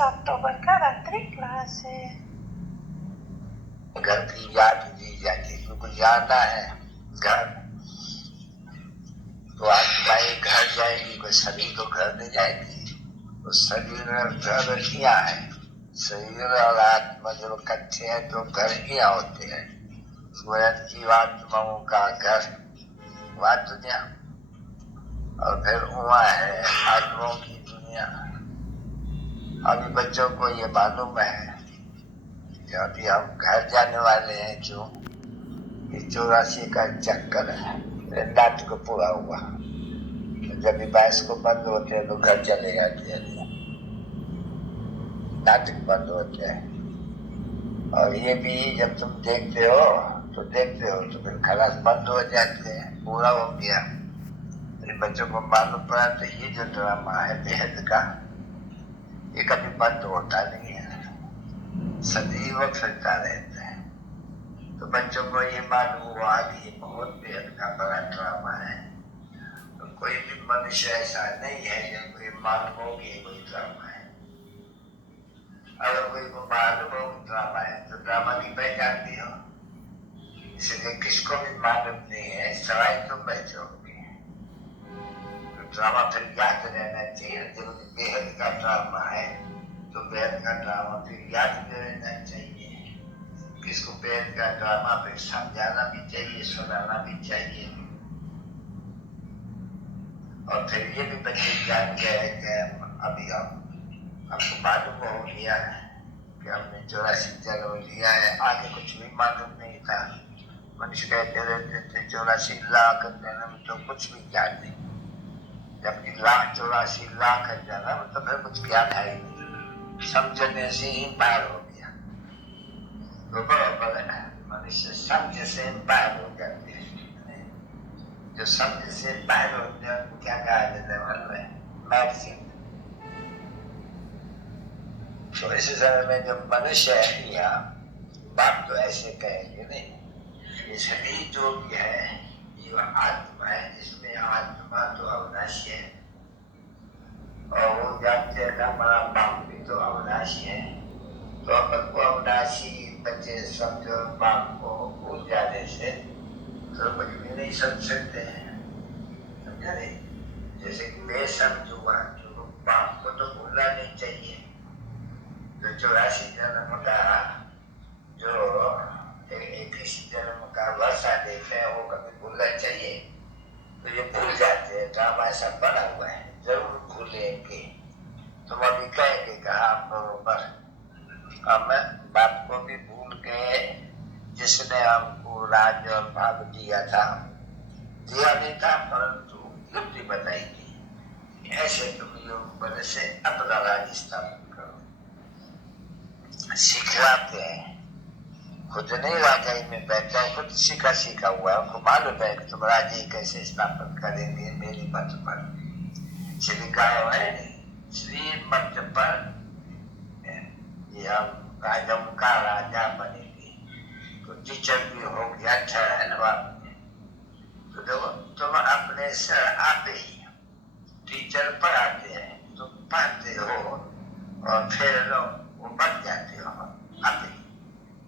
अक्टूबर का रात्रि क्लास है। घर की याद दी जाती है, क्योंकि जाना है घर, तो आत्माएं घर जाएगी, कोई शरीर तो घर नहीं जाएगी। तो शरीर और घर हिया है, शरीर और आत्मा जब इकट्ठे हैं तो घर हिया होते हैं। स्वयं जीवात्माओं का घर वह दुनिया, और फिर वहाँ है आत्माओं की दुनिया। अभी बच्चों को ये मालूम है कि अभी हम घर जाने वाले हैं, जो ये 84 का चक्कर है, नाटक पूरा हुआ। जब भी 22 को बंद होते हैं तो घर चले जाते हैं, नाटक बंद होते हैं। और ये भी जब तुम देखते हो तो फिर खलास बंद हो जाते हैं, पूरा हो गया। बच्चों को मालूम पड़ा तो ये जो ड्रामा है बेहद का, ये कभी बंद होता नहीं है, सदैव चलता रहता है। तो बच्चों को ये मालूम हुआ कि ये बहुत बेहद का बड़ा ड्रामा है। तो कोई भी मनुष्य ऐसा नहीं है जिनको ये मालूम हो कि कोई ड्रामा है। अगर कोई को मालूम हो ड्रामा है तो ड्रामा की पहचान भी हो, इसलिए किसको भी मालूम नहीं है सवाई तुम बैठोगे। ड्रामा फिर याद रहना चाहिए, जब बेहद का ड्रामा है तो बेहद का ड्रामा फिर याद रहना चाहिए। किसको बेहद का ड्रामा फिर समझाना भी चाहिए, सुनाना भी चाहिए। और फिर ये भी बच्चे जान गए कि अभी हमको मालूम हो गया कि हमने 84 जन्म लिया है, आगे कुछ भी मालूम नहीं था। मनुष्य कहते रहते थे 84 लाख जन्म, तो कुछ भी ज्ञान नहीं। जबकि 84 लाख जन्म तो फिर कुछ ज्ञान है ही नहीं, समझने से ही पार हो गया। तो बराबर है, मनुष्य समझ से पार हो जाते हैं। जो समझ से पार होते हैं क्या कहा जाता है मन में, मैक्सिम। तो इस समय में जब मनुष्य है यहाँ, बात तो ऐसे कहेंगे नहीं, ये सभी जो भी है ये आत्मा है, जिसमें आत्मा तो अविनाशी है, और वो जानते हैं हमारा बाप भी तो अविनाशी है। तो अपन को अविनाशी बच्चे समझो, बाप को भूल जाने से तो कुछ भी नहीं समझ सकते हैं, समझा नहीं। जैसे कि वे समझ हुआ, जो बाप को तो भूलना नहीं चाहिए। जो 84 जन्म का जो 21 जन्म का वर्षा देते हैं वो कभी भूलना चाहिए, तो ये भूल जाते हैं। ड्रामा ऐसा बना हुआ है, जरूर भूलेंगे। तुम अभी कहेंगे कहा बरोबर, हम बाप को भी भूल गए जिसने हमको राज और भाग दिया था, दिया नहीं था परंतु युक्ति बताई थी, ऐसे तुम योग बल से अपना राज स्थापित करो। सिखलाते हैं, खुद नहीं राजाई में बैठा, खुद सीखा हुआ है, उनको मालूम है कि तुम राजाई कैसे स्थापन करेंगे मेरी मत पर। श्री का है श्री मत पर ये हम राजाओं का राजा बनेंगे। तो टीचर भी हो गया ठहरवा, तो देखो तुम अपने से आप ही टीचर पढ़ाते हैं, तुम पढ़ते हो और फिर वो बन जाते हो आप ही।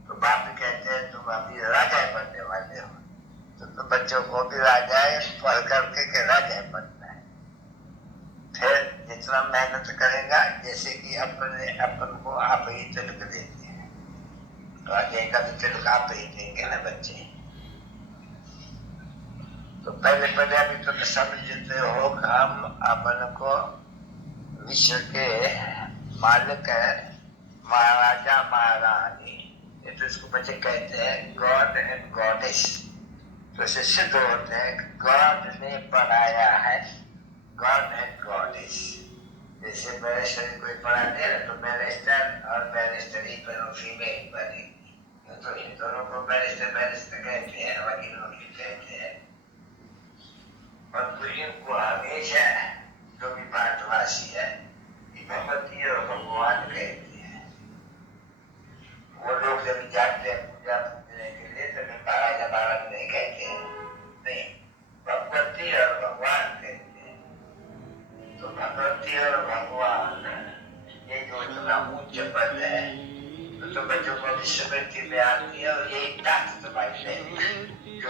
तो बाप कहते हैं तुम अभी राजा बनने वाले हो, तो तुम बच्चों को भी राजा पढ़ करके के राजा बनना है। फिर जितना मेहनत करेगा, जैसे कि अपन को आप ही तिलक देते हैं, राजा का भी तिलक आप ही देंगे ना बच्चे। तो पहले अभी तुम समझते हो कि हम अपन को विश्व के मालिक है, महाराजा महारानी, ये तो इसको बच्चे कहते हैं गॉड एंड गॉडेस। तो इससे सिद्ध होते हैं गॉड ने बनाया है गॉड एंड गॉडेस। जैसे बैरिस्टर कोई पढ़ाते हैं तो बैरिस्टर और बैरिस्टरी पर फीमेल बनेगी, तो इन दोनों को बैरिस्टर कहते हैं, वकील कहते हैं। और इनको हमेशा जो भी भारतवासी है भगवती और भगवान कहते हैं। वो लोग जब जाते हैं पूजा पूजने के लिए तो महाराजा महाराज नहीं कहते हैं, नहीं, भगवती और भगवान कहते हैं। तो भगवती और भगवान ये जो इतना स्मृति में आती है और यही ताकत तुम्हारी नहीं है। जो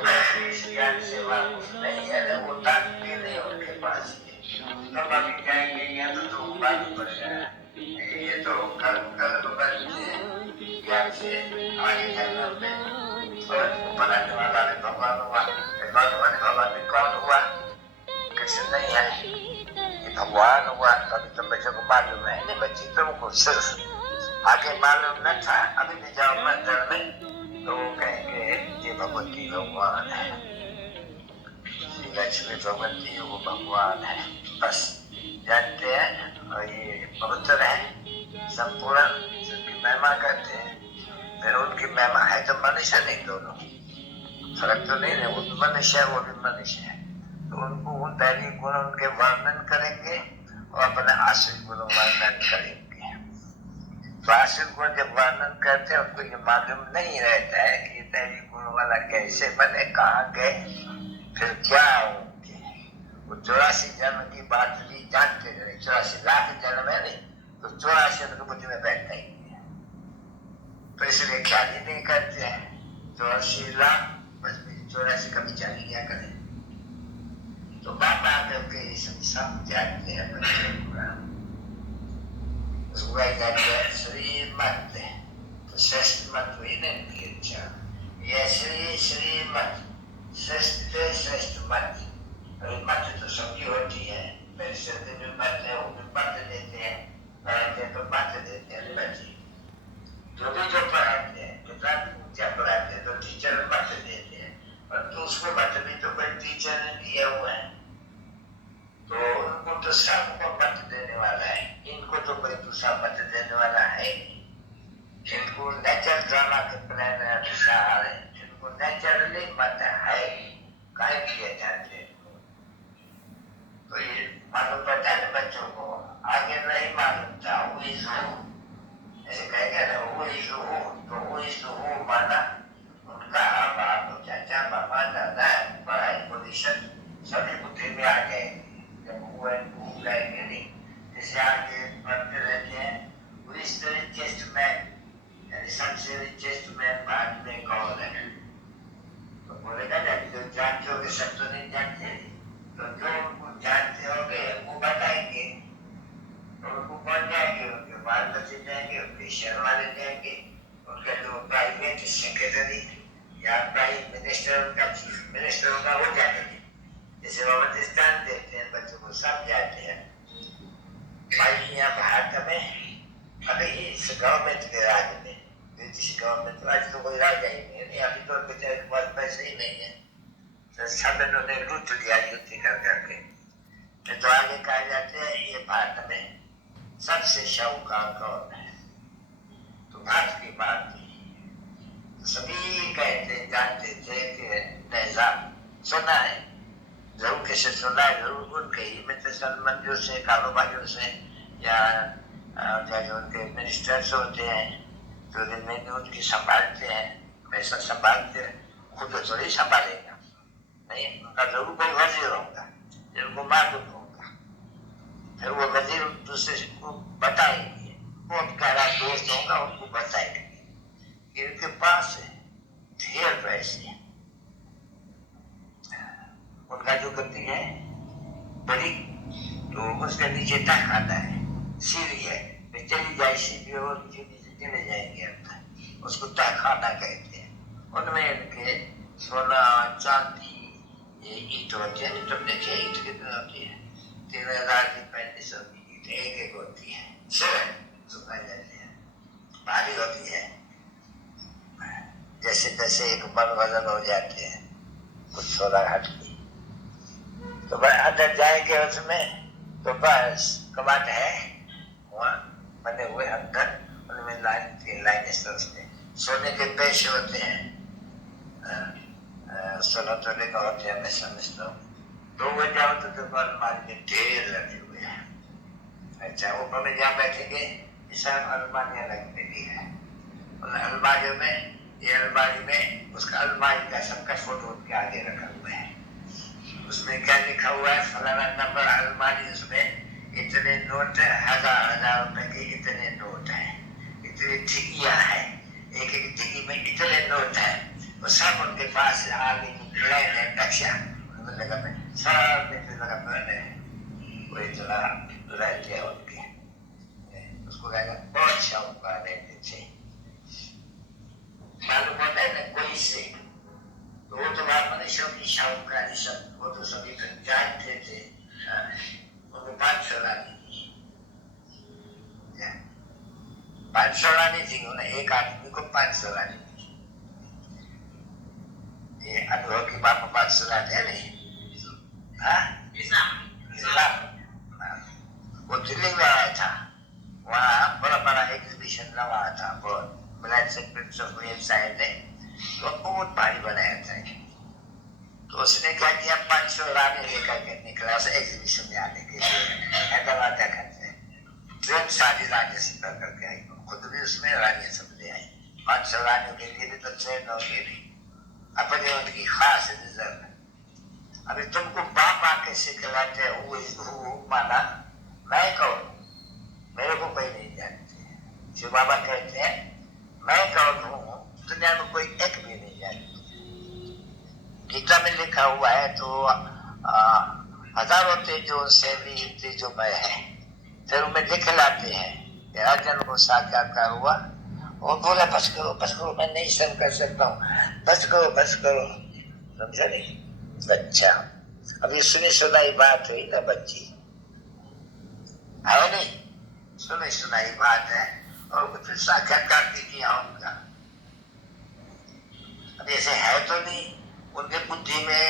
इस ज्ञान से वाकुफ नहीं है ना, वो ताकत भी नहीं उनके पास है। तब अभी जाएंगे या तो मालूम पड़ जाएगा, ये तो कर्म बनते हैं ज्ञान से आगे जाना में। और बनाने वाला भी भगवान हुआ, भगवान भी कौन हुआ? कृष्ण नहीं है, ये भगवान हुआ। तभी तो बच्चों को मालूम है, नहीं बच्चे तुमको सिर्फ आगे मालूम न था, अभी भी जाओ मंदिर में तो वो कहेंगे ये भगवती भगवान है, श्री लक्ष्मी भगवती वो भगवान है, बस जानते हैं। और ये पवित्र है, संपूर्ण जिनकी महिमा करते हैं। फिर उनकी महिमा है तो मनुष्य नहीं, दोनों फर्क तो नहीं है, वो भी मनुष्य है, वो भी मनुष्य है। तो उनको उन दैवी गुण उनके वर्णन करेंगे और अपने आश्रित गुण वर्णन करेंगे। तो आश्रित गुण जब वर्णन करते हैं उनको ये मालूम नहीं रहता है कि दैवी गुण वाला कैसे बने, कहाँ गए, फिर क्या होंगे। वो 84 जन्म की बात भी जानते रहे, 84 लाख जन्म है नहीं, तो 84 उनकी बुद्धि में बैठता ही नहीं है, तो इसलिए ख्याल ही नहीं करते हैं। 84 लाख बस 84 का विचार ही क्या करें। तो बात आकर के सब जानते हैं बच्चे पूरा श्रीमत, तो श्रेष्ठ मत हुई ना इनकी इच्छा, यह श्रीमत श्रेष्ठ मत। अभी मत तो सबकी होती है, मेरे श्रद्धे में मत है, वो भी मत देते हैं, पढ़ाते तो मत देते हैं बच्चे, जो पढ़ाते हैं कितना भी ऊंचा पढ़ाते हैं तो टीचर मत देते हैं, परंतु उसको मत भी तो कोई टीचर ने दिया हुआ है, तो उनको तो सबको मत देने वाला है, इनको तो कोई दूसरा मत देने वाला है। इनको नेचर ड्रामा के प्लान अनुसार इनको नेचुरली मत है, काय किए जाते हैं। तो ये मालूम पड़ता है बच्चों को, आगे नहीं मालूम था, ऐसे कहेंगे ना तो माना उनका बाप चाचा पापा दादा पढ़ाई पोजिशन सभी बुद्धि में आ गए। जब वो रहेंगे नहीं, जैसे आगे पढ़ते रहते हैं, वो इस रिचेस्ट मैन, यानी सबसे रिचेस्ट मैन भारत में कौन है, तो बोलेगा ना जो जानते होगे सब तो नहीं जानते, तो जो उनको जानते होगे वो बताएंगे, तो उनको कौन जाएंगे, उनके बाल बच्चे जाएंगे, उनके शहर वाले जाएंगे, उनका जो प्राइवेट सेक्रेटरी या प्राइम मिनिस्टर, उनका चीफ मिनिस्टर होगा वो जाएंगे। जैसे पाकिस्तान देखते हैं बच्चों को सब जाते हैं। भाई यहाँ भारत में अभी इस गवर्नमेंट के राज में, ब्रिटिश गवर्नमेंट राज तो कोई राजा ही नहीं है, अभी तो बेचारे के पास पैसे ही नहीं है, तो सब इन्होंने लूट लिया युद्ध कर करके। तो आगे कहा जाते हैं ये भारत में सबसे शाहूकार कौन है, तो भारत की बात थी, तो सभी कहते जानते थे कि निजाम सुना है, जरूर किसे सुना है, जरूर उनके ही मित्र संबंधियों से, कारोबारियों से, या जो उनके मिनिस्टर्स होते हैं जो दिन में उनकी संभालते हैं, पैसा संभालते हैं, खुद तो थोड़ी संभालेगा नहीं, उनका जरूर कोई वजीर होगा जिनको मालूम होगा, फिर वो वजीर दूसरे को बताएंगे, वो उनका दोस्त होगा उनको बताएंगे इनके पास ढेर पैसे, उनका जो गति है बड़ी, तो उसके नीचे तक आता है, सीढ़ी है, चली जाए सीढ़ी और चले जाएंगे अंदर, उसको तहखाना कहते हैं। उनमें इनके सोना चांदी ये ईट होती है, तुम देखिए ईट कितनी होती है, 3000 की 3500 की ईट एक होती है, सुखाई जाती है, भारी होती है, जैसे तैसे एक मन वजन हो जाते हैं कुछ 16 घाट की। तो अंदर जाएंगे उसमें तो बस कबाट है वहाँ बने हुए अंदर, उनमें लाइन सोने के पैसे होते हैं, 16 तोले का होते हैं, मैं समझता हूँ। तो वो जाओ तो अलमारी में ढेर लगे हुए हैं। अच्छा ऊपर में जहाँ बैठेंगे सब अलमारियाँ लगती है, उन अलमारियों में, ये अलमारी में उसका अलमारी का सबका फोटो उनके आगे रखा हुआ है, उसमें क्या लिखा हुआ है, फलाना नंबर अलमारी, उसमें इतने नोट है, 1000 रुपए के इतने नोट है, इतनी ठिकियां है, एक एक जगह में इतने नोट है, वो सब उनके पास आगे लाइन है कक्षा, उनमें लगा में सब में लगा पहने, वो इतना रहते हैं उनके, उसको कहते हैं बहुत शाहूकार रहते थे। मालूम होता है ना कोई से, तो वो तो बात नहीं सबकी शाहूकारी सब, वो तो सभी जानते थे, उनको 500 रानी थी, 500 रानी थी, उन्हें एक आदमी को 500 रानी थी। ये अनुभव की बात में 500 रानी है नहीं, हाँ? इस्लाम, वो दिल्ली में आया था, वहाँ बड़ा बड़ा एग्जीबिशन लगा था, बहुत ब्लैक प्रिंस ऑफ वेल्स आए थे, तो बहुत भारी बनाया था। तो उसने क्या किया, 500 रानी लेकर के निकला उस एग्जीबिशन में आने के लिए, हैदराबाद क्या करते हैं, ट्रेन सारी रानी से कर करके आई, खुद भी उसमें रानी सब ले आई, 500 रानियों के लिए भी तो ट्रेन होगी नहीं, अपने उनकी खास रिजर्व। अभी तुमको बाप आके सिखलाते हुए माना, मैं कौन, मेरे को कोई नहीं जानते, शिव बाबा कहते हैं मैं कौन हूँ, दुनिया में कोई एक भी नहीं जानता। गीता में लिखा हुआ है तो हजारों तेजों से भी तेजोमय है, फिर उनमें दिखलाते हैं अर्जुन को साक्षात्कार हुआ, और बोला बस करो मैं नहीं सहन कर सकता हूँ, बस करो, समझा नहीं बच्चा। अभी सुनी सुनाई बात हुई ना बच्ची, है नहीं, सुनी सुनाई बात है, और फिर साक्षात्कार भी किया उनका। अब ऐसे है तो नहीं, उनके बुद्धि में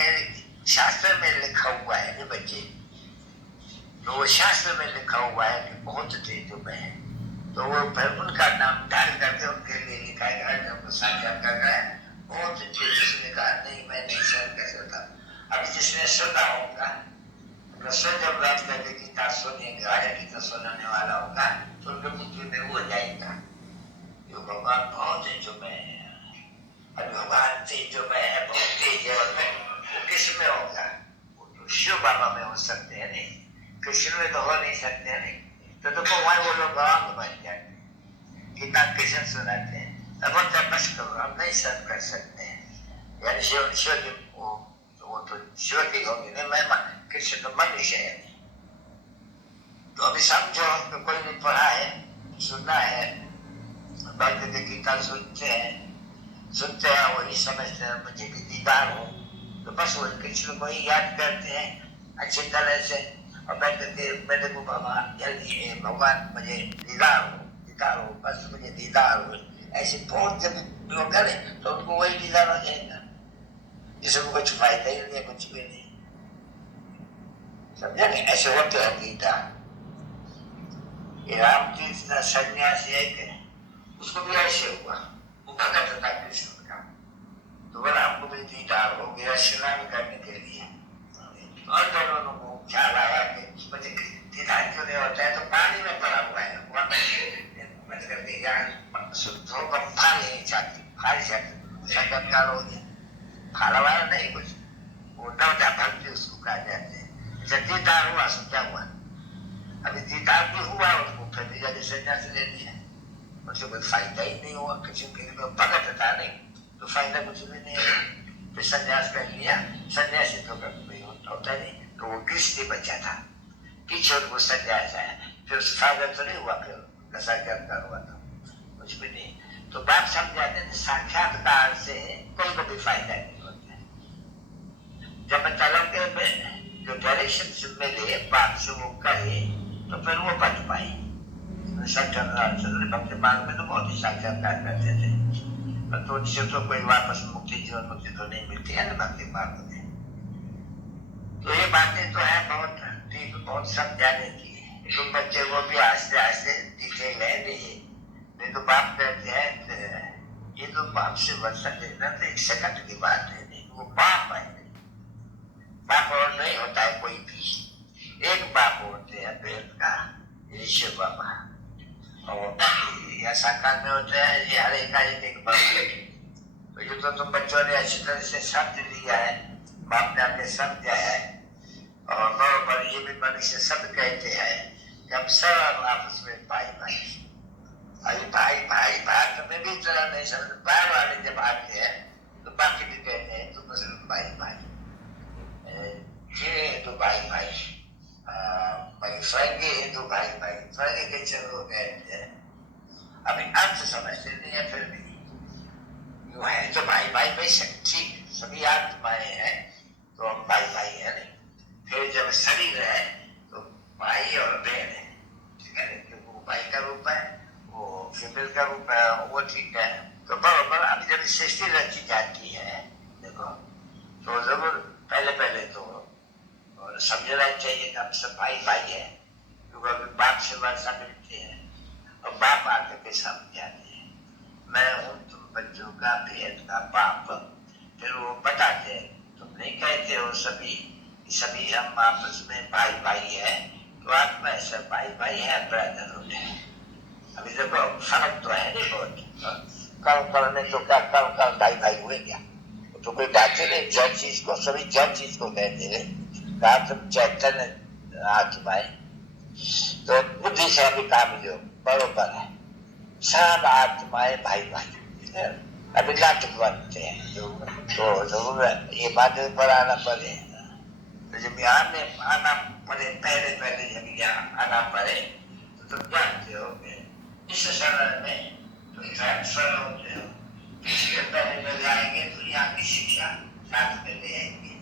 शास्त्र में लिखा हुआ है ना बच्चे, तो वो शास्त्र में लिखा हुआ है कि बहुत तेजोमय है, तो वो फिर उनका नाम डाल करके उनके लिए लिखा है, जब साक्षात्कार कर है बहुत जिसने कहा नहीं मैं नहीं सहन कर सकता। अब जिसने सुना होगा, जब रात करके गीता सुनेगा या गीता सुनाने वाला होगा, तो उनके बुद्धि में वो जाएगा, जो भगवान बहुत तेजोमय है, भगवान तेजोमय है, बहुत तेज है, वो किस में होगा, वो शिव बाबा में हो सकते हैं नहीं, कृष्ण में तो हो नहीं सकते हैं नहीं, तो भगवान वो लोग गवांग बन जाते हैं, गीता कृष्ण सुनाते हैं, तब वो तपस करो, हम नहीं सहन कर सकते हैं, यानी शिव की वो तो शिव की होगी नहीं, मैं कृष्ण तो मनुष्य है। तो अभी समझो तो कोई नहीं पढ़ा है, सुनना है, बैठ के गीता सुनते हैं, वही समझते हैं मुझे भी दीदार हो, तो बस वो कृष्ण को ही याद करते हैं अच्छी तरह से, और बैठ के मेरे को बाबा जल्दी भगवान मुझे दीदार हो, बस मुझे दीदार हो, ऐसे बहुत जब लोग करें तो उनको वही दीदार हो जाएगा, जिसमें कुछ फायदा ही नहीं है, कुछ भी नहीं, समझा नहीं, ऐसे होते हैं गीता। रामतीर्थ सन्यासी है, उसको भी ऐसे हुआ, वो भगत था कृष्ण का, तो बोला हमको भी दीदार हो गया स्नान करने के लिए, और दोनों को ख्याल आया कि मुझे दीदार क्यों नहीं होता है, तो पानी में पड़ा हुआ है, मत करके पानी चाहती साक्षात्कार हो गया, खाना वाला नहीं कुछ, वो नवजा भक्ति उसको कहा जाते हैं। जब दीदार हुआ सो क्या हुआ, अभी दीदार भी हुआ, उसको फिर जाके सन्यास ले लिया, मुझे कोई फायदा ही नहीं हुआ, किसी के लिए भगत था नहीं, तो फायदा कुछ भी नहीं है, फिर सन्यास कर लिया, सन्यासी तो कभी होता नहीं, तो वो कृष्ण बचा था, पीछे उनको सन्यास आया, फिर उस फायदा तो नहीं हुआ, फिर साक्षात्कार हुआ था, कुछ भी नहीं। तो बात समझाते हैं, साक्षात्कार से कोई को भी फायदा नहीं होता है, जब तलब के जो डायरेक्शन मिले बात से वो करे, तो फिर वो बच पाए। साक्षात्कार भक्ति मार्ग में तो बहुत ही साक्षात्कार करते थे, तो उससे तो कोई वापस मुक्ति जीवन मुक्ति तो नहीं मिलती है ना भक्ति मार्ग में। तो ये बातें तो है बहुत ठीक, बहुत समझाने की, तुम बच्चे को भी आस्ते आस्ते दिखे ले नहीं तो बाप कहते हैं ये तो बाप से वर्षन लेना तो एक सेकंड की बात है, नहीं वो बाप है, बाप और नहीं होता है कोई भी, एक बाप होते हैं पेट का, ईश्वर बाबा, और या साकार में होता है ये हर एक बाप है। तो ये तो तुम बच्चों ने अच्छी तरह से समझ लिया है, बाप ने आपने समझा है, और बड़े ये भी मनुष्य सब कहते हैं कि हम सब आपस में भाई भाई, अरे भाई भाई बात में भी इतना नहीं समझ, बाहर वाले जब आते हैं तो बाकी भी कहते हैं तो मुस्लिम भाई भाई, ये हिंदू भाई भाई, भाई फरंगी हिंदू भाई भाई, फरंगी के चलो कहते हैं। अभी अर्थ समझते नहीं है, फिर भी यूं है तो भाई भाई भाई ठीक, सभी आत्माएं हैं तो हम भाई भाई है नहीं। फिर जब शरीर है तो भाई और बहन है, ठीक है, क्योंकि वो भाई का रूप है, वो फीमेल का रूप है, वो ठीक है। तो बराबर अभी जब सृष्टि रची जाती है, देखो तो जरूर पहले पहले तो और समझना चाहिए कि हम सब भाई भाई है, क्योंकि अभी बाप से वर्षा मिलती है और बाप आकर के समझाते हैं मैं हूँ तुम बच्चों का भेद का बाप। फिर वो बताते हैं तुम नहीं कहते हो सभी सभी हम आपस में भाई भाई है, तो आप में सब भाई भाई है, ब्रदरहुड है। अभी देखो फर्क तो है नहीं बहुत, कल में तो क्या कल भाई भाई हुए क्या, तो कोई बात नहीं, जड़ चीज को सभी जड़ चीज को कहते हैं। कहा तुम चैतन्य आत्माएं, तो बुद्धि से अभी काम लो बरोबर है, सब आत्माएं भाई भाई अभी लाट बनते हैं तो जरूर ये बात पर आना पड़े। तो जब यहाँ में आना पड़े, पहले पहले जब यहाँ आना पड़े तो तुम जानते हो इस शरण में तुम ट्रांसफर होते हो, इसके पहले में जाएंगे तो यहाँ की शिक्षा साथ में ले आएंगे।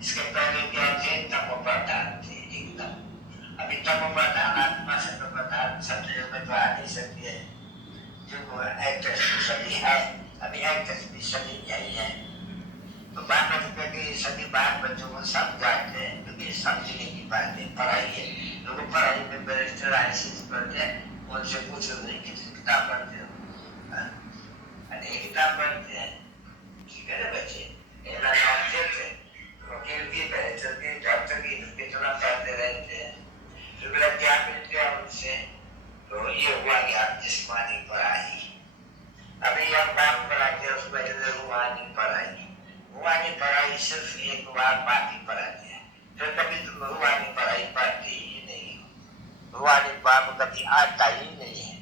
इसके पहले क्या थे, तपोप्रधान थे एकदम। अभी तपोप्रधान आत्मा से तो प्रधान शब्द में तो आ नहीं सकती है, जो एक्टर्स सभी है, अभी एक्टर्स भी सभी यही है। तो बात करके सभी बात बच्चों को समझाते हैं, क्योंकि समझने की बात है, पढ़ाई है। लोग पढ़ाई में बैरिस्टर आईसीएस पढ़ते हैं, उनसे पूछो नहीं कितनी किताब पढ़ते हो, अनेक किताब पढ़ते हैं, ठीक है ना बच्चे, ऐसा कॉन्सेप्ट है। वकील की, बैरिस्टर की, डॉक्टर की कितना पढ़ते रहते हैं, फिर बोला क्या मिलते हैं उनसे, तो ये हुआ कि आप जिस्मानी पढ़ाई, अभी हम काम पढ़ाते हैं उसमें रूहानी पढ़ाई। रूहानी पढ़ाई सिर्फ एक बार बाकी पढ़ाते हैं, फिर कभी तुम रूहानी पढ़ाई पढ़ती ही नहीं हो, रूहानी बाप कभी आता ही नहीं है।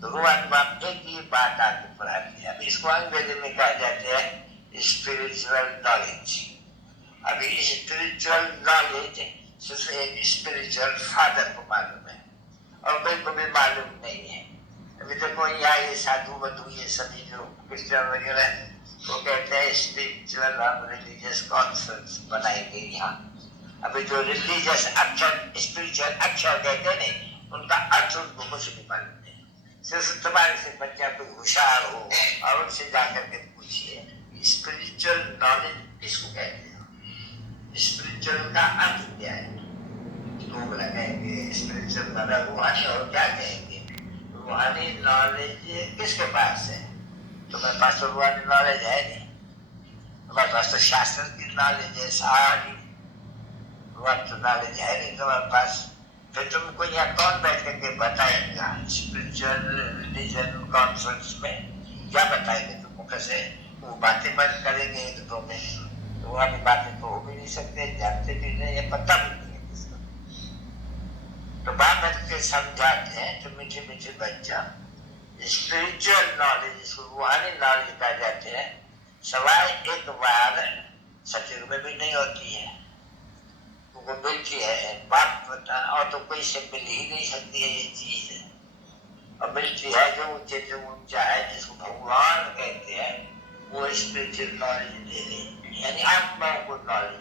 तो रूहानी बाप एक ही बात आके पढ़ाते हैं। अब इसको अंग्रेजी में कहा जाते हैं स्पिरिचुअल नॉलेज। अभी स्पिरिचुअल नॉलेज सिर्फ एक स्पिरिचुअल फादर को मालूम है और कोई को भी मालूम नहीं है। अभी देखो यहाँ ये साधु बधु ये सभी जो क्रिश्चियन वगैरह वो कहते हैं स्पिरिचुअल और रिलीजियस कॉन्फ्रेंस बनाएंगे यहाँ। अभी जो रिलीजियस अक्षर स्पिरिचुअल अक्षर कहते हैं नहीं, उनका अर्थ उनको कुछ भी मालूम नहीं। सिर्फ तुम्हारे से बच्चा कोई होशियार हो और उनसे जाकर के पूछिए स्पिरिचुअल नॉलेज किसको कहते हैं, स्पिरिचुअल का अर्थ क्या है। लोग लगाएंगे स्पिरिचुअल नॉलेज रूहानी, और क्या कहेंगे रूहानी नॉलेज किसके पास है। तुम्हारे पास तो रूहानी नॉलेज है नहीं, तुम्हारे पास तो शास्त्र की नॉलेज है सारी, रूहानी नॉलेज है नहीं तुम्हारे पास। फिर तुमको यहाँ कौन बैठ करके बताएगा स्पिरिचुअल रिलीजन कॉन्फ्रेंस में, क्या बताएंगे तुमको, कैसे वो बातें बंद करेंगे एक दो में, रूहानी बातें तो हो भी नहीं सकते, जानते भी नहीं है, पता भी नहीं है किसको। तो बात करके समझाते हैं तो मीठे मीठे बच्चा स्पिरिचुअल नॉलेज, इसको रूहानी नॉलेज कहा जाते हैं, सवाई एक बार सतयुग में भी नहीं होती है, वो मिलती है बात पता, और तो कोई से मिल ही नहीं सकती है ये चीज, और मिलती है जो ऊंचे से ऊंचा है जिसको भगवान कहते हैं, वो स्पिरिचुअल नॉलेज दे दे, यानी आत्माओं को नॉलेज